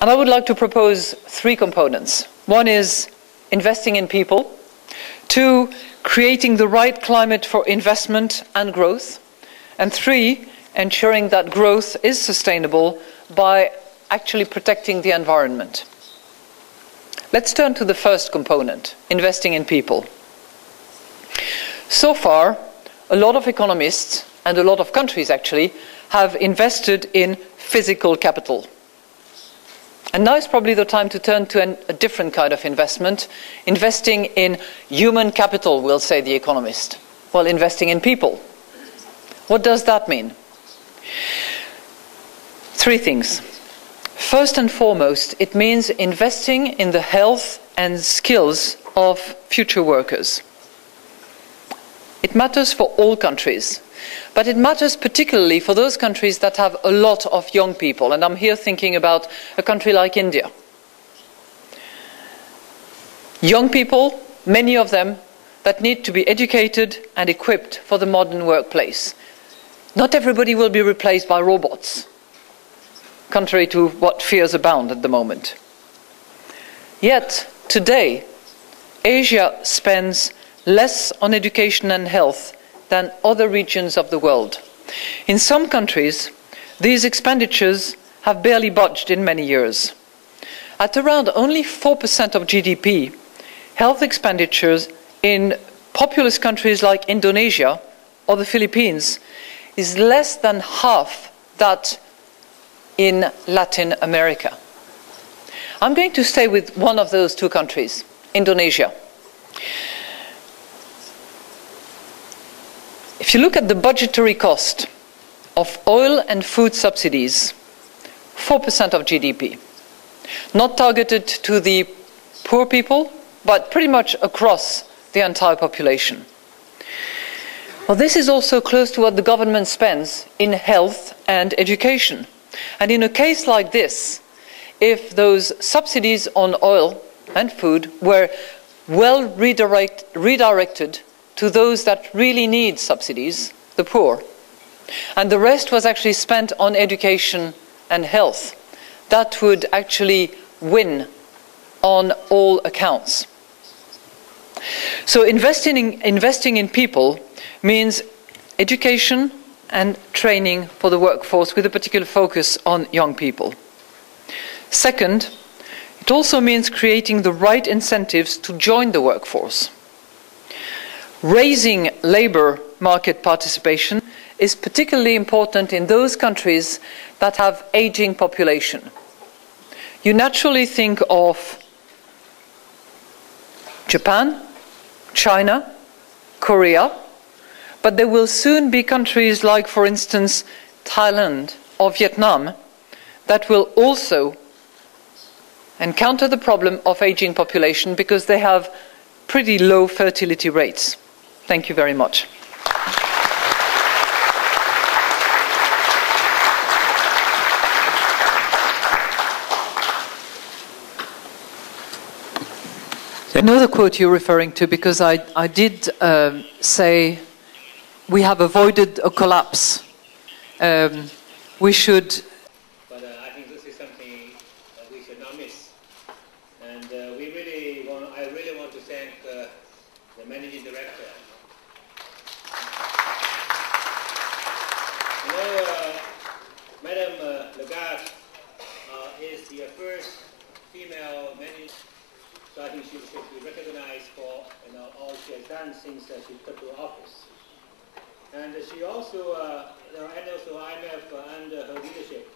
And I would like to propose three components. One is investing in people. Two, creating the right climate for investment and growth. And three, ensuring that growth is sustainable by actually protecting the environment. Let's turn to the first component, investing in people. So far, a lot of economists, and a lot of countries actually, have invested in physical capital. And now is probably the time to turn to a different kind of investment, investing in human capital, will say the economist. Well, investing in people. What does that mean? Three things. First and foremost, it means investing in the health and skills of future workers. It matters for all countries, but it matters particularly for those countries that have a lot of young people, and I'm here thinking about a country like India. Young people, many of them, that need to be educated and equipped for the modern workplace. Not everybody will be replaced by robots, contrary to what fears abound at the moment. Yet, today, Asia spends less on education and health than other regions of the world. In some countries, these expenditures have barely budged in many years. At around only 4% of GDP, health expenditures in populous countries like Indonesia or the Philippines is less than half that in Latin America. I'm going to stay with one of those two countries, Indonesia. If you look at the budgetary cost of oil and food subsidies, 4% of GDP, not targeted to the poor people, but pretty much across the entire population. Well, this is also close to what the government spends in health and education. And in a case like this, if those subsidies on oil and food were well redirected to those that really need subsidies, the poor, and the rest was actually spent on education and health, that would actually win on all accounts. So investing in people means education and training for the workforce with a particular focus on young people. Second, it also means creating the right incentives to join the workforce. Raising labour market participation is particularly important in those countries that have aging population. You naturally think of Japan, China, Korea, but there will soon be countries like, for instance, Thailand or Vietnam that will also encounter the problem of aging population because they have pretty low fertility rates. Thank you very much. I know the quote you're referring to because I did say we have avoided a collapse. We should... But I think this is something that we should not miss. And I really want to thank the Managing Director. You know, Madam Lagarde is the first female manager. So I think she should be recognized for all she has done since she took to office. And she also, and also IMF under her leadership